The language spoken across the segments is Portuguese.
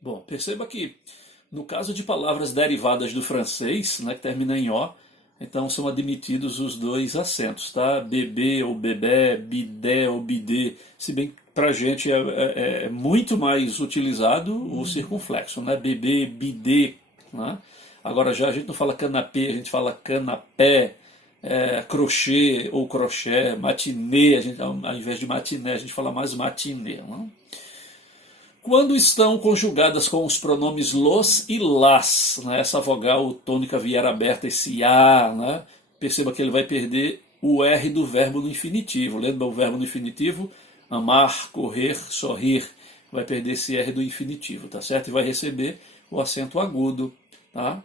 Bom, perceba que no caso de palavras derivadas do francês, né, que terminam em O, então são admitidos os dois acentos, tá? Bebê ou bebé, bidé ou bidê, se bem que para a gente é muito mais utilizado o circunflexo, né? Bebê, bidê, né? Agora já a gente não fala canapé, a gente fala canapé, crochê ou crochê, matinê, a gente, ao invés de matiné, a gente fala mais matinê, né? Quando estão conjugadas com os pronomes los e las, né, essa vogal tônica vier aberta, esse a, né, perceba que ele vai perder o R do verbo no infinitivo. Lembra o verbo no infinitivo? Amar, correr, sorrir. Vai perder esse R do infinitivo, tá certo? E vai receber o acento agudo. Tá?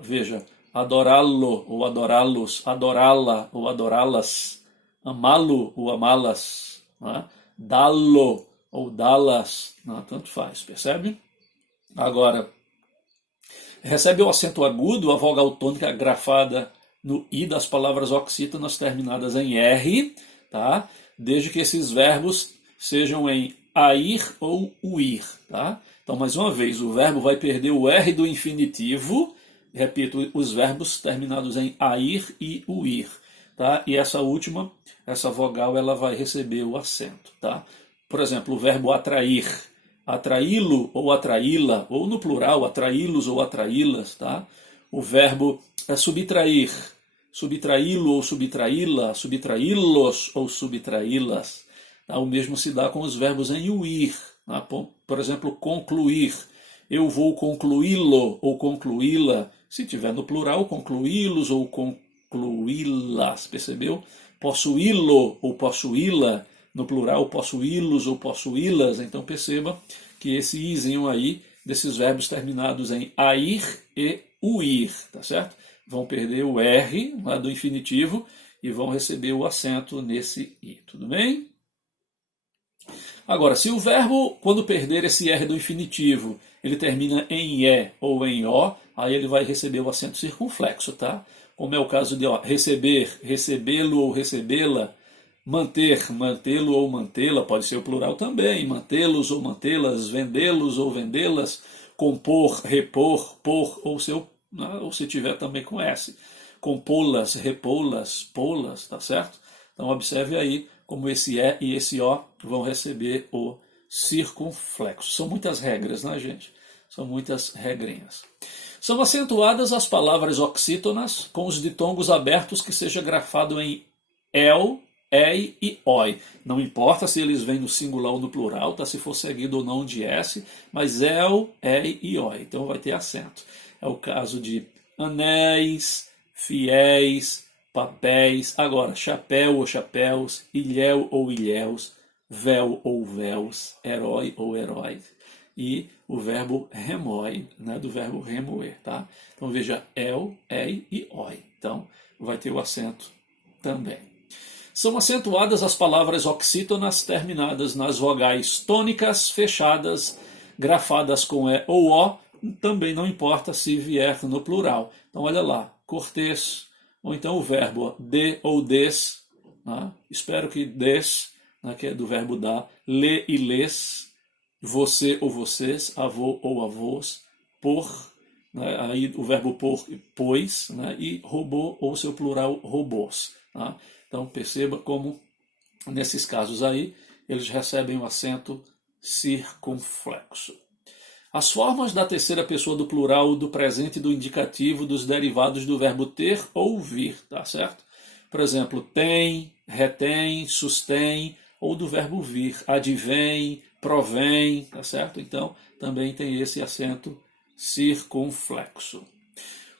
Veja, adorá-lo ou adorá-los, adorá-la ou adorá-las, amá-lo ou amá-las, né? Dá-lo ou dá-las, né? Tanto faz, percebe? Agora, recebe o acento agudo, a vogal tônica grafada no I das palavras oxítonas terminadas em R, tá? Desde que esses verbos sejam em air ou uir, tá? Então, mais uma vez, o verbo vai perder o R do infinitivo, repito, os verbos terminados em air e uir, tá? E essa última, essa vogal, ela vai receber o acento, tá? Por exemplo, o verbo atrair, atraí-lo ou atraí-la, ou no plural, atraí-los ou atraí-las, tá? O verbo subtrair, subtraí-lo ou subtraí-la, subtraí-los ou subtraí-las. Tá? O mesmo se dá com os verbos em uir. Tá? Por exemplo, concluir. Eu vou concluí-lo ou concluí-la. Se tiver no plural, concluí-los ou concluí-las. Percebeu? Possuí-lo ou possuí-la. No plural, possuí-los ou possuí-las. Então perceba que esse izinho aí, desses verbos terminados em air e uir, tá certo? Vão perder o R lá do infinitivo e vão receber o acento nesse I, tudo bem? Agora, se o verbo, quando perder esse R do infinitivo, ele termina em E ou em O, aí ele vai receber o acento circunflexo, tá? Como é o caso de receber, recebê-lo ou recebê-la, manter, mantê-lo ou mantê-la, pode ser o plural também, mantê-los ou mantê-las, vendê-los ou vendê-las, compor, repor, pôr, ou se tiver também com S, compô-las, repô-las, pô-las, tá certo? Então observe aí como esse E e esse O vão receber o circunflexo. São muitas regras, né, gente? São muitas regrinhas. São acentuadas as palavras oxítonas com os ditongos abertos que seja grafado em el, ei e oi. Não importa se eles vêm no singular ou no plural, tá? Se for seguido ou não de S, mas el, ei e oi. Então vai ter acento. É o caso de anéis, fiéis, papéis. Agora, chapéu ou chapéus, ilhéu ou ilhéus, véu ou véus, herói ou heróis. E o verbo remói, né, do verbo remoer, tá? Então veja, el, ei e oi. Então vai ter o acento também. São acentuadas as palavras oxítonas terminadas nas vogais tônicas fechadas, grafadas com E ou O, também não importa se vier no plural. Então olha lá, cortês, ou então o verbo de ou des, né? Espero que des, né, que é do verbo dar, lê e lês, você ou vocês, avô ou avós, por, né, aí o verbo por, pois, né, e robô ou seu plural, robôs. Tá? Então perceba como, nesses casos aí, eles recebem o acento circunflexo. As formas da terceira pessoa do plural, do presente e do indicativo dos derivados do verbo ter ou vir, tá certo? Por exemplo, tem, retém, sustém, ou do verbo vir, advém, provém, tá certo? Então, também tem esse acento circunflexo.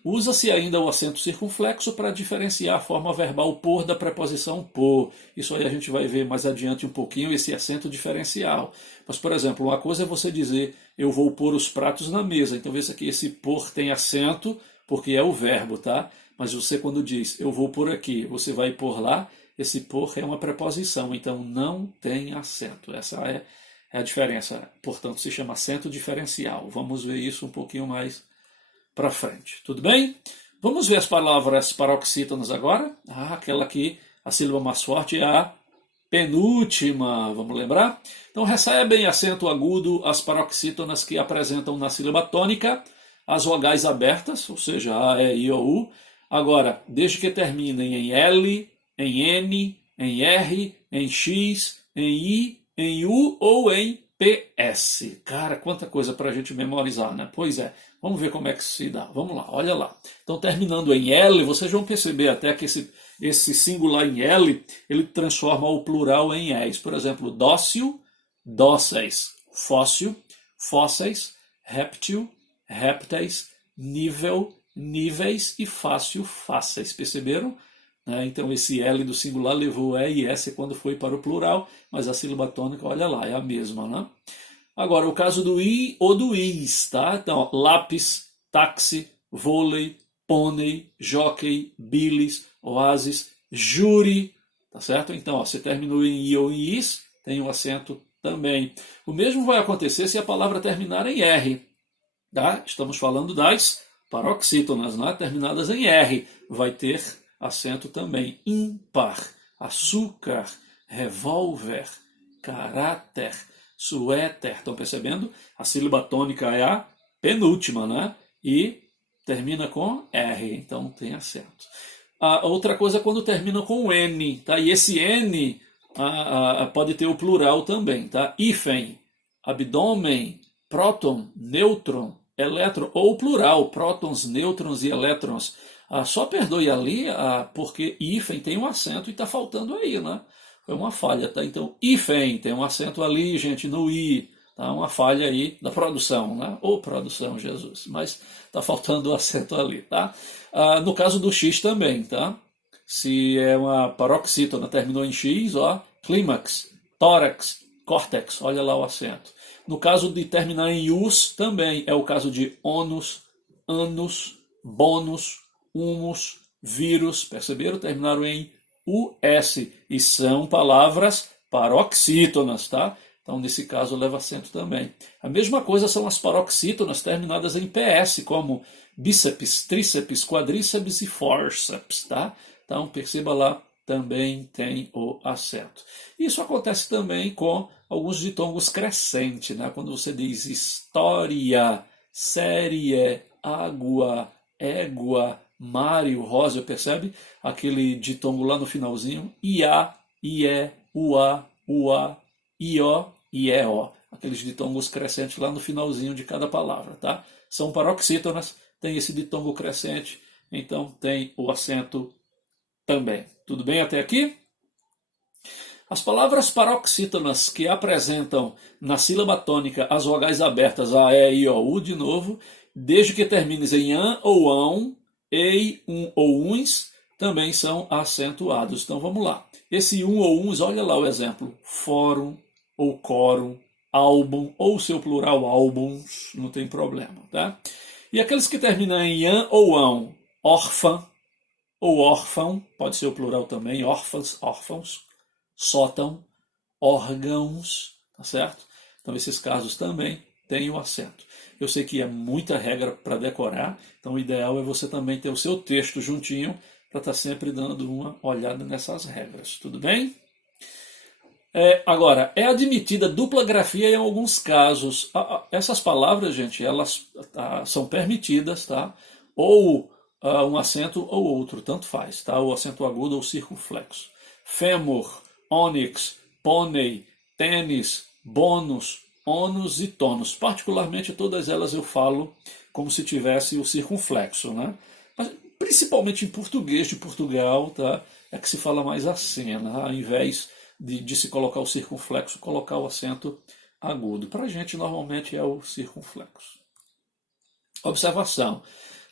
Usa-se ainda o acento circunflexo para diferenciar a forma verbal por da preposição por. Isso aí a gente vai ver mais adiante um pouquinho, esse acento diferencial. Mas, por exemplo, uma coisa é você dizer, eu vou pôr os pratos na mesa. Então, veja aqui, esse por tem acento, porque é o verbo, tá? Mas você, quando diz, eu vou pôr aqui, você vai pôr lá, esse por é uma preposição, então não tem acento. Essa é a diferença. Portanto, se chama acento diferencial. Vamos ver isso um pouquinho mais para frente. Tudo bem? Vamos ver as palavras paroxítonas agora. Aquela aqui, a sílaba mais forte é a penúltima, vamos lembrar? Então recebem acento agudo as paroxítonas que apresentam na sílaba tônica as vogais abertas, ou seja, A, E, I, O, U. Agora, desde que terminem em L, em N, em R, em X, em I, em U ou em PS. Cara, quanta coisa para a gente memorizar, né? Pois é, vamos ver como é que se dá. Vamos lá, olha lá. Então, terminando em L, vocês vão perceber até que esse singular em L, ele transforma o plural em es. Por exemplo, dócil, dóceis, fóssil, fósseis, réptil, répteis, nível, níveis e fácil, fáceis. Perceberam? Então esse L do singular levou E e S quando foi para o plural, mas a sílaba tônica, olha lá, é a mesma, né? Agora, o caso do I ou do IS, tá? Então, ó, lápis, táxi, vôlei, pônei, jockey, bilis, oásis, júri, tá certo? Então, ó, se terminou em I ou em IS, tem o acento também. O mesmo vai acontecer se a palavra terminar em R, tá? Estamos falando das paroxítonas, né? Terminadas em R, vai ter acento também. Ímpar, açúcar, revólver, caráter, suéter. Estão percebendo? A sílaba tônica é a penúltima, né? E termina com R, então tem acento. A outra coisa é quando termina com N, tá? E esse N pode ter o plural também, tá? Hífen, abdômen, próton, nêutron, elétron, ou plural, prótons, nêutrons e elétrons. Só perdoe ali, porque hífen tem um acento e está faltando aí, né? Foi uma falha, tá? Então, hífen tem um acento ali, gente, no I. Tá? Uma falha aí da produção, né? Ou produção, Jesus. Mas está faltando o acento ali, tá? No caso do X também, tá? Se é uma paroxítona, terminou em X, ó, clímax, tórax, córtex, olha lá o acento. No caso de terminar em us, também é o caso de onus, anus, bônus, humus, vírus, perceberam? Terminaram em US e são palavras paroxítonas, tá? Então, nesse caso, leva acento também. A mesma coisa são as paroxítonas terminadas em PS, como bíceps, tríceps, quadríceps e forceps, tá? Então, perceba lá, também tem o acento. Isso acontece também com alguns ditongos crescentes, né? Quando você diz história, série, água, égua, Mário, Rosa, percebe? Aquele ditongo lá no finalzinho, IA, IE, UA, UA, IO, IEO. Aqueles ditongos crescentes lá no finalzinho de cada palavra, tá? São paroxítonas, tem esse ditongo crescente, então tem o acento também. Tudo bem até aqui? As palavras paroxítonas que apresentam na sílaba tônica as vogais abertas A, E, I, O, U, de novo, desde que termines em an ou ão, ei, ou uns, também são acentuados. Então vamos lá. Esse ou uns, olha lá o exemplo. Fórum ou quórum, álbum, ou seu plural álbuns, não tem problema, tá? E aqueles que terminam em an ou ão, órfã ou órfão, pode ser o plural também, órfãs, órfãos, sótão, órgãos, tá certo? Então esses casos também têm o acento. Eu sei que é muita regra para decorar, então o ideal é você também ter o seu texto juntinho para estar sempre dando uma olhada nessas regras, tudo bem? Agora, é admitida dupla grafia em alguns casos. Essas palavras, gente, elas são permitidas, tá? Ou um acento ou outro, tanto faz, tá? O acento agudo ou circunflexo. Fêmur, ônix, pônei, tênis, bônus, ônus e tônus. Particularmente todas elas eu falo como se tivesse o circunflexo, né? Mas principalmente em português de Portugal, tá? É que se fala mais assim, né? Ao invés de se colocar o circunflexo, colocar o acento agudo. Para a gente, normalmente, é o circunflexo. Observação.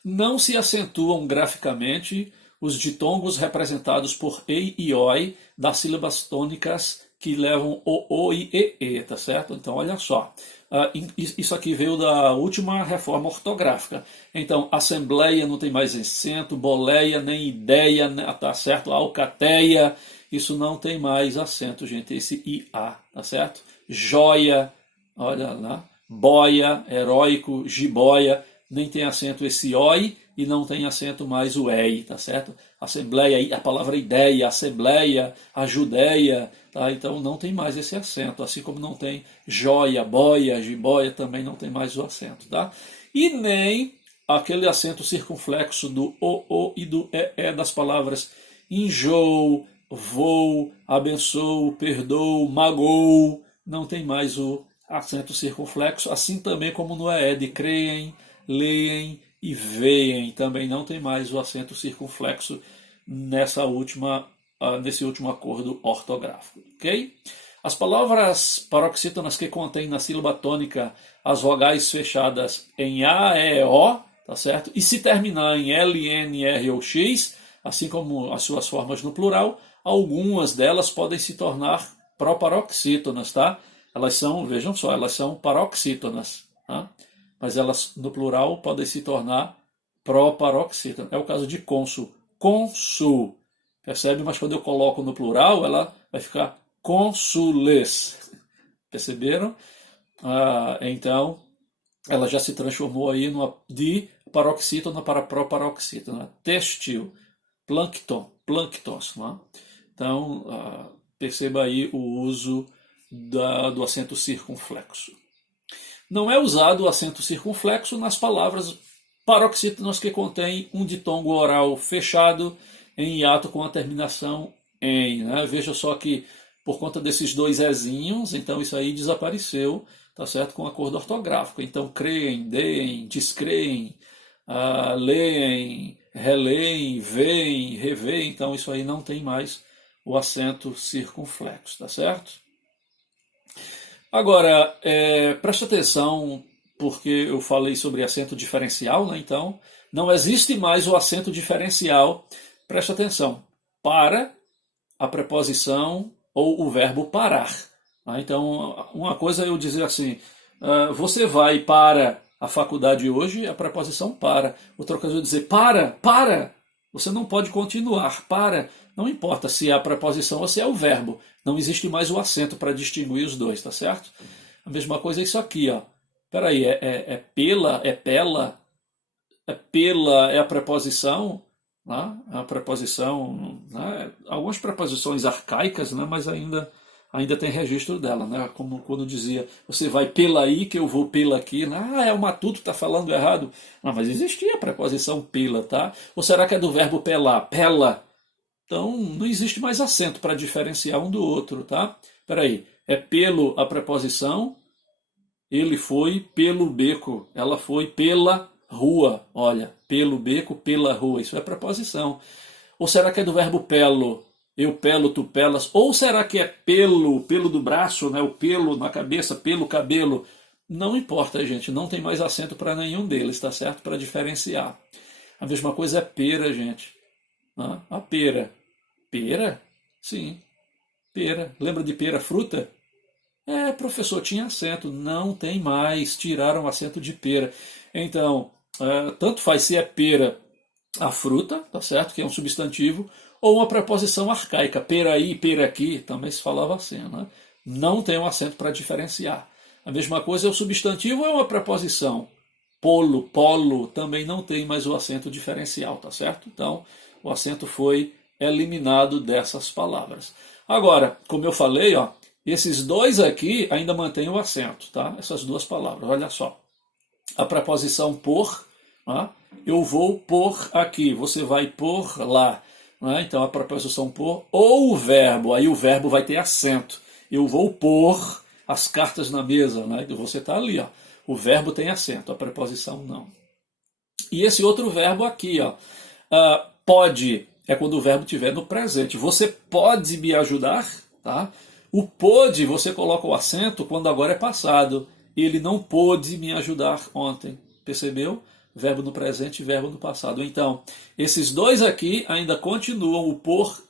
Não se acentuam graficamente os ditongos representados por ei e oi das sílabas tônicas que levam o e e, tá certo? Então, olha só. Isso aqui veio da última reforma ortográfica. Então, assembleia não tem mais acento, boleia, nem ideia, tá certo? Alcateia, isso não tem mais acento, gente, esse IA, tá certo? Joia, olha lá, boia, heróico, jiboia, nem tem acento esse oi e não tem acento mais o ei, tá certo? Assembleia, a palavra ideia, assembleia, a Judéia, tá? Então não tem mais esse acento, assim como não tem joia, boia, jiboia, também não tem mais o acento, tá? E nem aquele acento circunflexo do o e do e das palavras enjoo, vou, abençoo, perdoo, magou, não tem mais o acento circunflexo, assim também como no ee de creem, leem e veem, também não tem mais o acento circunflexo nesse último acordo ortográfico, ok? As palavras paroxítonas que contêm na sílaba tônica as vogais fechadas em A, E, O, tá certo? E se terminar em L, N, R ou X, assim como as suas formas no plural, algumas delas podem se tornar proparoxítonas, tá? Elas são, vejam só, elas são paroxítonas, tá? Mas elas no plural podem se tornar proparoxítonas. É o caso de cônsul, cônsul, percebe? Mas quando eu coloco no plural, ela vai ficar cônsules, perceberam? Então, ela já se transformou aí de paroxítona para proparoxítona. Têxtil, plânctons. Né? Então, perceba aí o uso do acento circunflexo. Não é usado o acento circunflexo nas palavras paroxítonas que contêm um ditongo oral fechado em hiato com a terminação em. Né? Veja só que por conta desses dois ezinhos, então isso aí desapareceu, tá certo? Com acordo ortográfico. Então, creem, deem, descreem, leem, releem, veem, reveem. Então, isso aí não tem mais o acento circunflexo, tá certo? Agora, preste atenção, porque eu falei sobre acento diferencial, né? Então, não existe mais o acento diferencial, preste atenção, para a preposição ou o verbo parar. Então, uma coisa é eu dizer assim, você vai para a faculdade hoje, a preposição para. Outra coisa é eu dizer para, você não pode continuar, para. Não importa se é a preposição ou se é o verbo, não existe mais o acento para distinguir os dois, tá certo? A mesma coisa é isso aqui, ó. Peraí, pela, é pela, pela é a preposição, né? A preposição, né? Algumas preposições arcaicas, né? Mas ainda tem registro dela, né? Como quando dizia, você vai pela aí que eu vou pela aqui, né? É o Matuto está falando errado. Não, mas existia a preposição pela, tá? Ou será que é do verbo pelar? Pela. Então não existe mais acento para diferenciar um do outro, tá? Peraí, é pelo a preposição, ele foi pelo beco, ela foi pela rua, olha, pelo beco, pela rua, isso é preposição. Ou será que é do verbo pelo? Eu pelo, tu pelas. Ou será que é pelo do braço, né? O pelo na cabeça, pelo cabelo? Não importa, gente, não tem mais acento para nenhum deles, tá certo? Para diferenciar. A mesma coisa é pera, gente. A pera. Pera? Sim, pera. Lembra de pera, fruta? Professor, tinha acento. Não tem mais. Tiraram o acento de pera. Então, tanto faz se é pera a fruta, tá certo? Que é um substantivo, ou uma preposição arcaica. Peraí, peraqui, também se falava assim, né? Não tem um acento para diferenciar. A mesma coisa é o substantivo, é uma preposição. Polo, polo, também não tem mais o acento diferencial, tá certo? Então, o acento foi eliminado dessas palavras. Agora, como eu falei, ó, esses dois aqui ainda mantêm o acento, tá? Essas duas palavras, olha só. A preposição por, eu vou por aqui, você vai por lá. Então, a preposição por ou o verbo, aí o verbo vai ter acento. Eu vou pôr as cartas na mesa, né? Você está ali, ó. O verbo tem acento, a preposição não. E esse outro verbo aqui, ó, pode, é quando o verbo estiver no presente. Você pode me ajudar, tá? O pôde, você coloca o acento quando agora é passado. Ele não pôde me ajudar ontem, percebeu? Verbo no presente e verbo no passado. Então, esses dois aqui ainda continuam, o por,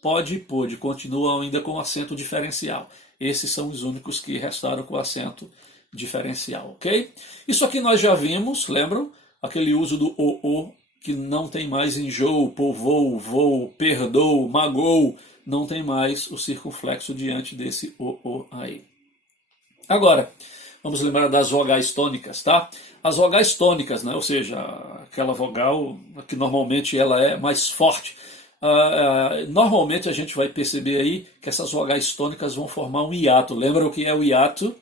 pode e pôde, continuam ainda com acento diferencial. Esses são os únicos que restaram com acento diferencial, ok? Isso aqui nós já vimos, lembram? Aquele uso do o, que não tem mais enjoo, povou, vou, perdoo, magou, não tem mais o circunflexo diante desse o aí. Agora, Vamos lembrar das vogais tônicas, tá? As vogais tônicas, né? Ou seja, aquela vogal que normalmente ela é mais forte. Normalmente a gente vai perceber aí que essas vogais tônicas vão formar um hiato. Lembra o que é o hiato?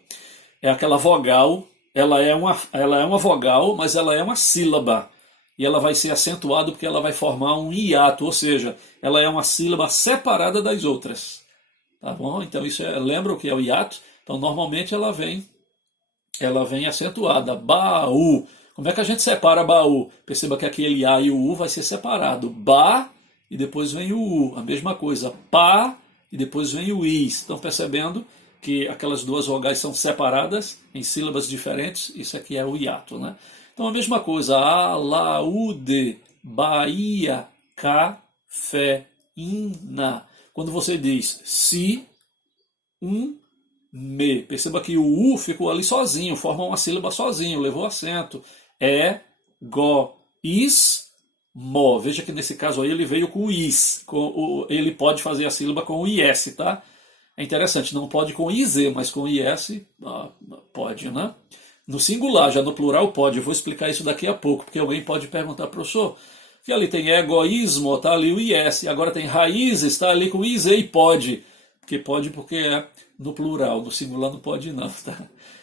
É aquela vogal, ela é uma vogal, mas ela é uma sílaba. E ela vai ser acentuada porque ela vai formar um hiato, ou seja, ela é uma sílaba separada das outras. Tá bom? Então lembra o que é o hiato? Então normalmente ela vem acentuada. Baú. Como é que a gente separa baú? Perceba que aquele A e o U vai ser separado. Ba e depois vem o U. A mesma coisa. Pá e depois vem o Is. Estão percebendo que aquelas duas vogais são separadas em sílabas diferentes? Isso aqui é o hiato, né? Então a mesma coisa. Alaúde, Bahia, café, ina. Quando você diz si, me. Perceba que o U ficou ali sozinho, forma uma sílaba sozinho, levou acento. Go, is, mo. Veja que nesse caso aí ele veio com o is. Ele pode fazer a sílaba com o is, tá? É interessante, não pode com iz, mas com is pode, né? No singular, já no plural pode. Eu vou explicar isso daqui a pouco, porque alguém pode perguntar, professor, que ali tem egoísmo, tá ali o is, agora tem raízes, está ali com is e pode. Porque é no plural, no singular não pode não, tá?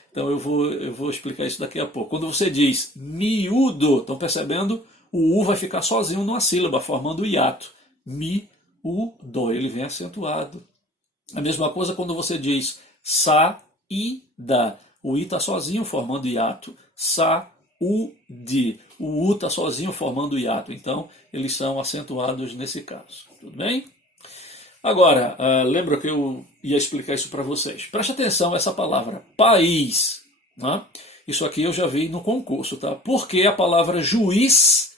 Então eu vou explicar isso daqui a pouco. Quando você diz miúdo, estão percebendo? O U vai ficar sozinho numa sílaba, formando o hiato. Mi-u-do, ele vem acentuado. A mesma coisa quando você diz sa-i-da. O I está sozinho formando hiato. Sa-u-di. O U está sozinho formando hiato. Então, eles são acentuados nesse caso. Tudo bem? Agora, lembra que eu ia explicar isso para vocês. Preste atenção a essa palavra, país. Né? Isso aqui eu já vi no concurso. Tá? Por que a palavra juiz,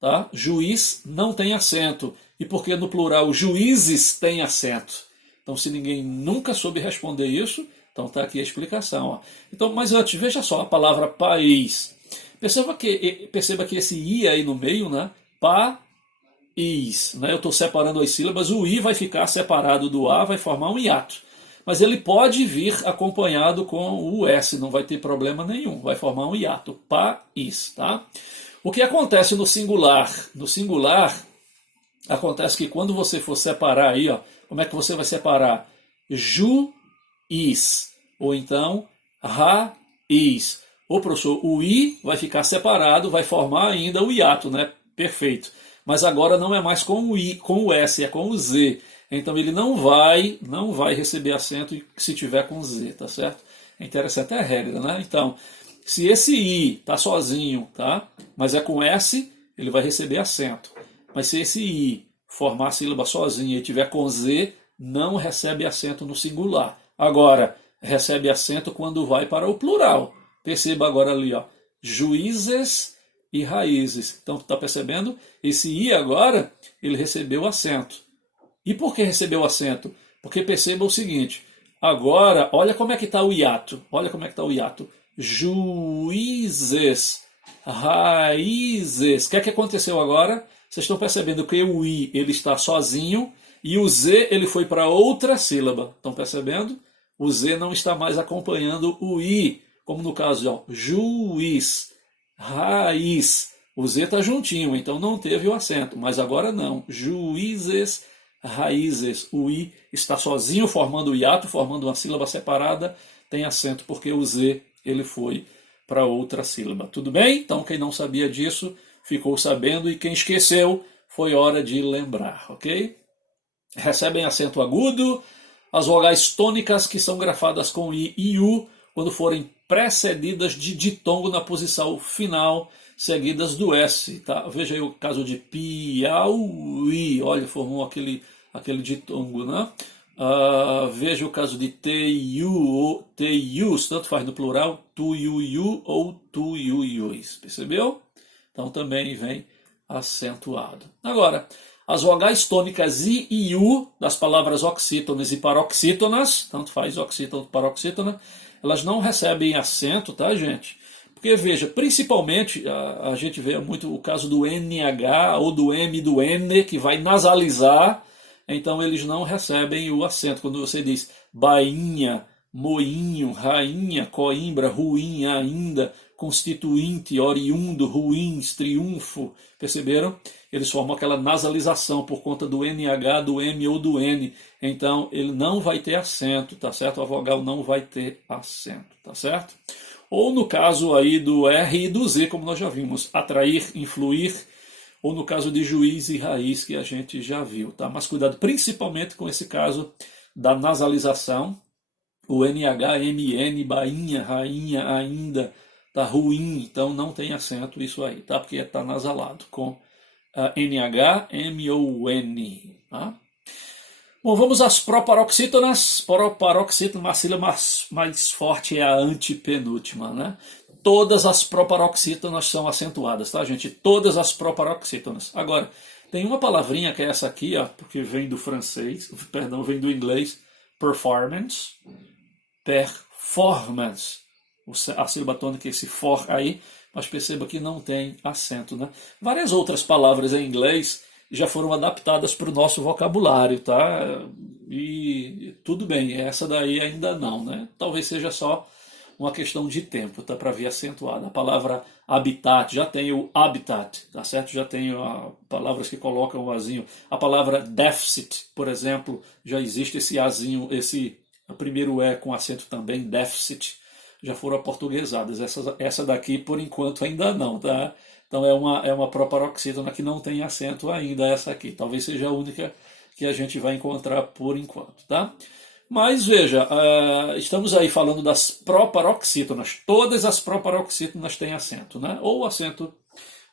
tá? Juiz não tem acento? E por que no plural juízes tem acento? Então, se ninguém nunca soube responder isso, então está aqui a explicação. Ó. Então, mas antes, veja só a palavra país. Perceba que esse I aí no meio, né? País. Né? Eu estou separando as sílabas, o I vai ficar separado do A, vai formar um hiato. Mas ele pode vir acompanhado com o S, não vai ter problema nenhum, vai formar um hiato. País. Tá? O que acontece no singular? No singular, acontece que quando você for separar aí, ó, como é que você vai separar? Juiz, ou então raiz. Ô professor, o I vai ficar separado, vai formar ainda o hiato, né? Perfeito. Mas agora não é mais com o I, com o S, é com o Z. Então ele não vai receber acento se tiver com Z, tá certo? É interessante, é a regra, né? Então, se esse I tá sozinho, tá? Mas é com S, ele vai receber acento. Mas se esse I formar a sílaba sozinha e tiver com Z, não recebe acento no singular. Agora, recebe acento quando vai para o plural. Perceba agora ali, ó, juízes e raízes. Então, está percebendo? Esse I agora, ele recebeu acento. E por que recebeu acento? Porque perceba o seguinte, agora, olha como é que está o hiato. Olha como é que está o hiato. Juízes, raízes. O que é que aconteceu agora? Vocês estão percebendo que o I ele está sozinho e o Z ele foi para outra sílaba. Estão percebendo? O Z não está mais acompanhando o I, como no caso, ó, juiz, raiz. O Z está juntinho, então não teve o acento, mas agora não. Juízes, raízes. O I está sozinho formando o hiato, formando uma sílaba separada, tem acento porque o Z ele foi para outra sílaba. Tudo bem? Então quem não sabia disso ficou sabendo e quem esqueceu foi hora de lembrar, ok? Recebem acento agudo as vogais tônicas que são grafadas com I e U quando forem precedidas de ditongo na posição final, seguidas do S. Tá? Veja aí o caso de Piauí, olha, formou aquele ditongo, né? Veja o caso de TU, TUs, tanto faz no plural, tuiuiu ou tuiuiuis, percebeu? Então também vem acentuado. Agora, as vogais tônicas I e U das palavras oxítonas e paroxítonas, tanto faz oxítona ou paroxítona, elas não recebem acento, tá, gente? Porque, veja, principalmente, a gente vê muito o caso do NH ou do M do N, que vai nasalizar, então eles não recebem o acento. Quando você diz bainha, moinho, rainha, coimbra, ruim, ainda, constituinte, oriundo, ruins, triunfo. Perceberam? Eles formam aquela nasalização por conta do NH, do M ou do N. Então, ele não vai ter acento, tá certo? A vogal não vai ter acento, tá certo? Ou no caso aí do R e do Z, como nós já vimos, atrair, influir, ou no caso de juiz e raiz, que a gente já viu, tá? Mas cuidado principalmente com esse caso da nasalização, o NH, MN, bainha, rainha, ainda, tá ruim, então não tem acento isso aí, tá? Porque está nasalado com NH, M ou N, tá? Bom, vamos às proparoxítonas. Proparoxítona, a sílaba mais forte é a antepenúltima, né? Todas as proparoxítonas são acentuadas, tá, gente? Todas as proparoxítonas. Agora, tem uma palavrinha que é essa aqui, ó, porque vem do francês, perdão, vem do inglês, performance, a sílaba tônica, esse for aí, mas perceba que não tem acento, né? Várias outras palavras em inglês já foram adaptadas para o nosso vocabulário, tá? E tudo bem, essa daí ainda não, né? Talvez seja só uma questão de tempo, tá? Para vir acentuada. A palavra habitat, já tem o habitat, tá certo? Já tem palavras que colocam o azinho. A palavra deficit, por exemplo, já existe esse azinho, esse primeiro E com acento também, deficit, já foram aportuguesadas. Essa daqui, por enquanto, ainda não, tá? Então é uma proparoxítona que não tem acento ainda, essa aqui. Talvez seja a única que a gente vai encontrar por enquanto, tá? Mas veja, estamos aí falando das proparoxítonas. Todas as proparoxítonas têm acento, né? Ou acento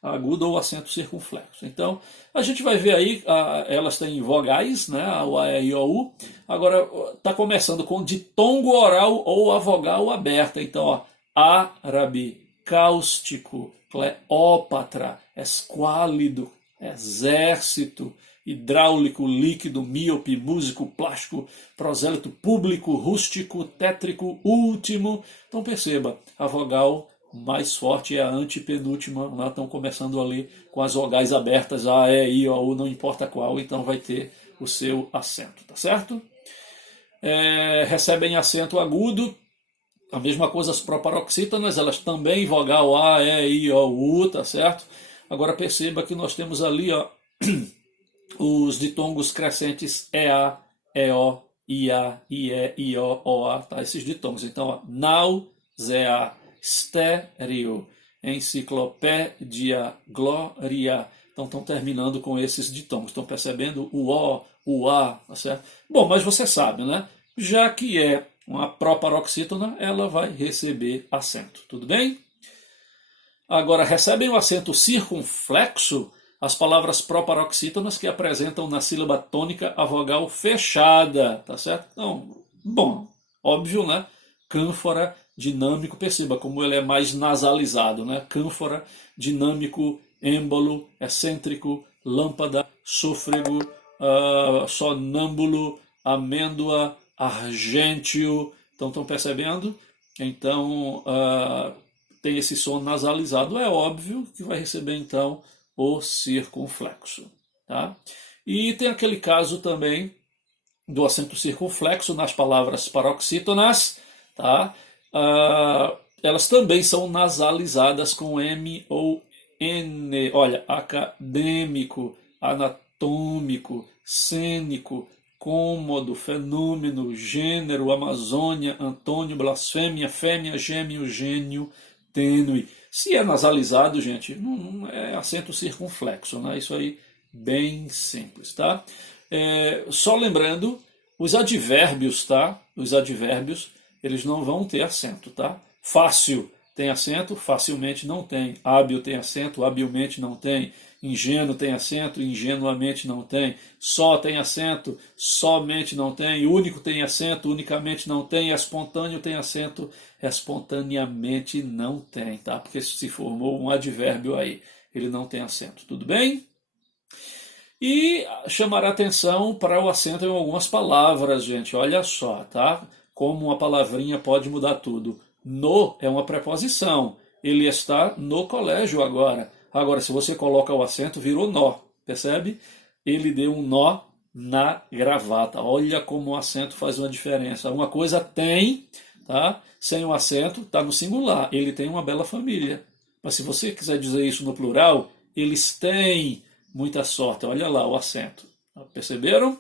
agudo ou acento circunflexo. Então, a gente vai ver aí, elas têm vogais, né? O A, E, I, O, U. Agora, está começando com ditongo oral ou a vogal aberta. Então, ó, árabe, cáustico, Cleópatra, esquálido, exército, hidráulico, líquido, míope, músico, plástico, prosélito, público, rústico, tétrico, último. Então perceba, a vogal mais forte é a antepenúltima, lá estão começando ali com as vogais abertas, A, E, I, O, U, não importa qual, então vai ter o seu acento, tá certo? Recebem acento agudo. A mesma coisa as proparoxítonas, elas também vogal A, E, I, O, U, tá certo? Agora perceba que nós temos ali, ó, os ditongos crescentes EA, EO, IA, IE, IO, OA, tá? Esses ditongos. Então, ó, náusea, estéreo, enciclopédia, glória. Então, estão terminando com esses ditongos. Estão percebendo o O, o A, tá certo? Bom, mas você sabe, né? Já que é uma proparoxítona, ela vai receber acento. Tudo bem? Agora, recebem o acento circunflexo as palavras proparoxítonas que apresentam na sílaba tônica a vogal fechada, tá certo? Então, bom, óbvio, né? Cânfora, dinâmico, perceba como ele é mais nasalizado, né? Cânfora, dinâmico, êmbolo, excêntrico, lâmpada, sôfrego, sonâmbulo, amêndoa, argêntio. Então, estão percebendo? Então, tem esse som nasalizado. É óbvio que vai receber, então, o circunflexo. Tá? E tem aquele caso também do acento circunflexo nas palavras paroxítonas. Tá? Elas também são nasalizadas com M ou N. Olha, acadêmico, anatômico, cênico, cômodo, fenômeno, gênero, Amazônia, Antônio, blasfêmia, fêmea, gêmeo, gênio, tênue. Se é nasalizado, gente, não é acento circunflexo, né? Isso aí bem simples, tá? Só lembrando, os advérbios, tá? Os advérbios, eles não vão ter acento, tá? Fácil tem acento, facilmente não tem. Hábil tem acento, habilmente não tem. Ingênuo tem acento, ingenuamente não tem. Só tem acento, somente não tem. Único tem acento, unicamente não tem. Espontâneo tem acento, espontaneamente não tem, tá? Porque se formou um advérbio aí, ele não tem acento, tudo bem? E chamará atenção para o acento em algumas palavras, gente, olha só, tá? Como uma palavrinha pode mudar tudo. No é uma preposição, ele está no colégio agora. Agora, se você coloca o acento, virou nó, percebe? Ele deu um nó na gravata. Olha como o acento faz uma diferença. Uma coisa tem, tá? Sem o acento, está no singular. Ele tem uma bela família. Mas se você quiser dizer isso no plural, eles têm muita sorte. Olha lá o acento. Perceberam?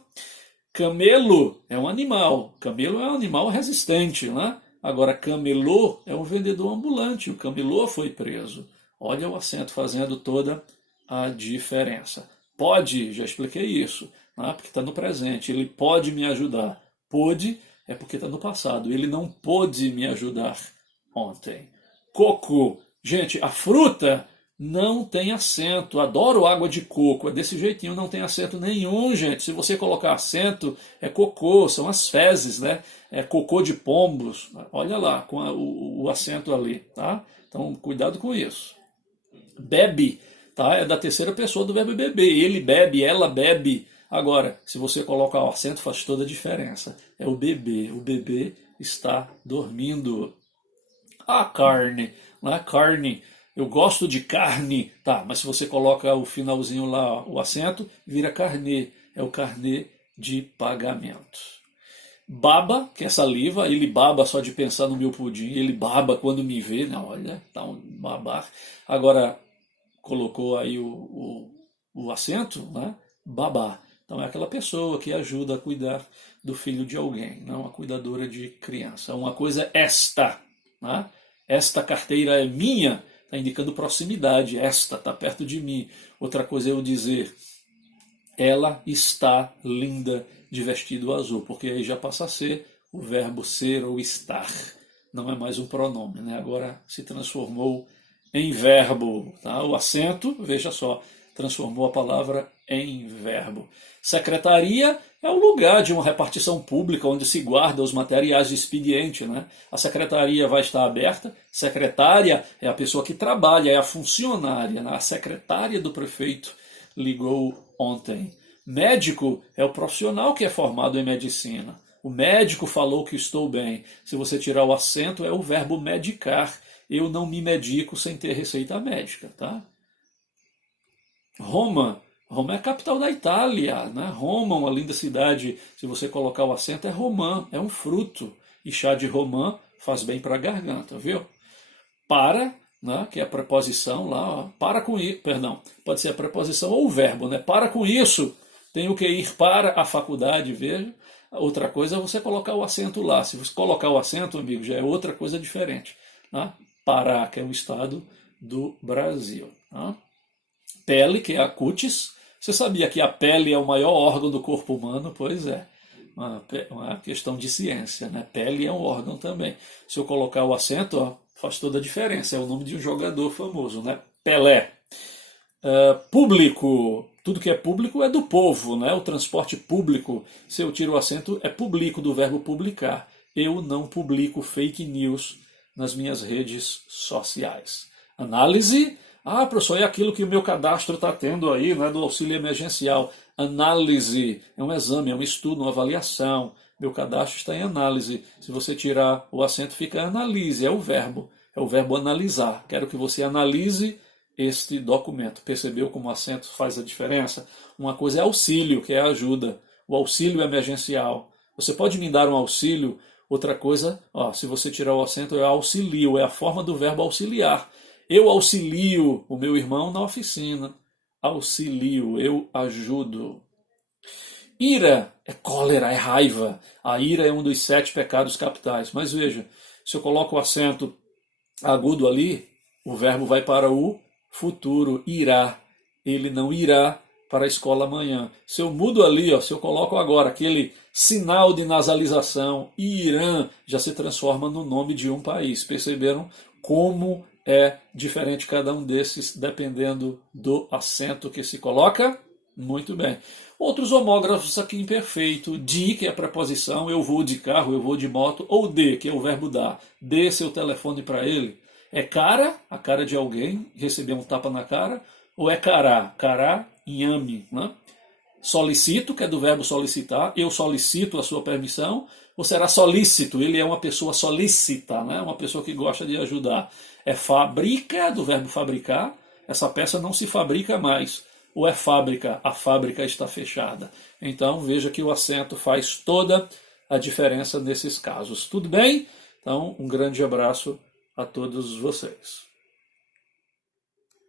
Camelo é um animal. Camelo é um animal resistente, né? Agora, camelô é um vendedor ambulante. O camelô foi preso. Olha o acento fazendo toda a diferença. Pode, já expliquei isso, né? Porque está no presente. Ele pode me ajudar. Pôde é porque está no passado. Ele não pôde me ajudar ontem. Coco. Gente, a fruta não tem acento. Adoro água de coco. É desse jeitinho, não tem acento nenhum, gente. Se você colocar acento, é cocô, são as fezes, né? É cocô de pombos. Olha lá, com o acento ali, tá? Então, cuidado com isso. Bebe, tá? É da terceira pessoa do verbo beber. Ele bebe, ela bebe. Agora, se você colocar o acento, faz toda a diferença. É o bebê. O bebê está dormindo. A carne, né? Carne. Eu gosto de carne, tá, mas se você coloca o finalzinho lá, o acento, vira carnê, é o carnê de pagamento. Baba, que é saliva, ele baba só de pensar no meu pudim, ele baba quando me vê, né? Olha, tá um babar. Agora, colocou aí o acento, né? Babá. Então é aquela pessoa que ajuda a cuidar do filho de alguém, não uma cuidadora de criança. Uma coisa é esta, né? Esta carteira é minha, está indicando proximidade. Esta está perto de mim. Outra coisa é eu dizer, ela está linda de vestido azul, porque aí já passa a ser o verbo ser ou estar. Não é mais um pronome, né? Agora se transformou em verbo. Tá? O acento, veja só, transformou a palavra em verbo. Secretaria é o lugar de uma repartição pública onde se guarda os materiais de expediente, né? A secretaria vai estar aberta. Secretária é a pessoa que trabalha, é a funcionária, né? A secretária do prefeito ligou ontem. Médico é o profissional que é formado em medicina. O médico falou que estou bem. Se você tirar o acento, é o verbo medicar. Eu não me medico sem ter receita médica, tá? Roma. Roma é a capital da Itália, né? Roma, uma linda cidade, se você colocar o acento, é romã, é um fruto. E chá de romã faz bem para a garganta, viu? Para, né? Que é a preposição lá, ó, para com isso, perdão, pode ser a preposição ou o verbo, né? Para com isso, tenho que ir para a faculdade, veja. Outra coisa é você colocar o acento lá. Se você colocar o acento, amigo, já é outra coisa diferente. Né? Pará, que é o estado do Brasil. Né? Pele, que é a cutis. Você sabia que a pele é o maior órgão do corpo humano? Pois é, uma questão de ciência, né? Pele é um órgão também. Se eu colocar o acento, ó, faz toda a diferença. É o nome de um jogador famoso, né? Pelé. Público. Tudo que é público é do povo, né? O transporte público, se eu tiro o acento, é público, do verbo publicar. Eu não publico fake news nas minhas redes sociais. Análise. Ah, professor, é aquilo que o meu cadastro está tendo aí, né, do auxílio emergencial. Análise é um exame, é um estudo, uma avaliação. Meu cadastro está em análise. Se você tirar o acento, fica analise, é o verbo analisar. Quero que você analise este documento. Percebeu como o acento faz a diferença? Uma coisa é auxílio, que é ajuda. O auxílio emergencial. Você pode me dar um auxílio? Outra coisa, ó, se você tirar o acento, é auxilio, é a forma do verbo auxiliar. Eu auxilio o meu irmão na oficina. Auxilio, eu ajudo. Ira é cólera, é raiva. A ira é um dos 7 pecados capitais. Mas veja, se eu coloco o acento agudo ali, o verbo vai para o futuro, irá. Ele não irá para a escola amanhã. Se eu mudo ali, ó, se eu coloco agora aquele sinal de nasalização, Irã já se transforma no nome de um país. Perceberam como é diferente cada um desses, dependendo do acento que se coloca? Muito bem. Outros homógrafos aqui imperfeito. De, que é a preposição, eu vou de carro, eu vou de moto, ou de, que é o verbo dar. Dê seu telefone para ele. É cara, a cara de alguém, receber um tapa na cara, ou é cará, cará, inhame, né? Solicito, que é do verbo solicitar, eu solicito a sua permissão, ou será solícito, ele é uma pessoa solícita, né? Uma pessoa que gosta de ajudar. É fabrica, do verbo fabricar, essa peça não se fabrica mais. ou é fábrica, a fábrica está fechada. Então veja que o acento faz toda a diferença nesses casos. Tudo bem? Então um grande abraço a todos vocês.